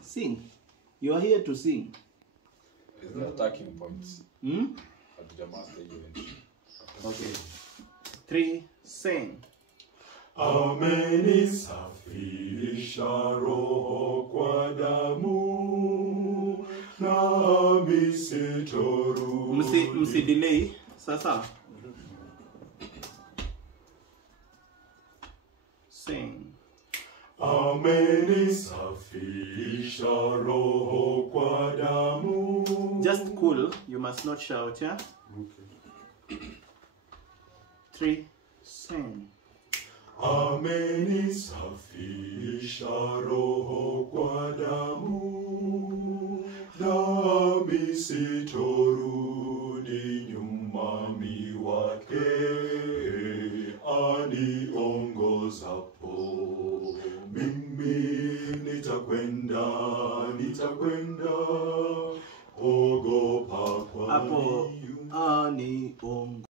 Sing. You are here to sing. Is there attacking points? Okay. 3, sing. Amenisafisha roho kwa damu nami sitorudi. Msi delay. Sasa. Sing. Amenisafisha roho kwa damu. Just cool. You must not shout, yeah? Okay. 3, sing. Amenisafisha roho kwa damu nami sitorudi nyuma, wake aniongozapo mimi nitakwenda ogopa kwa Hapo ani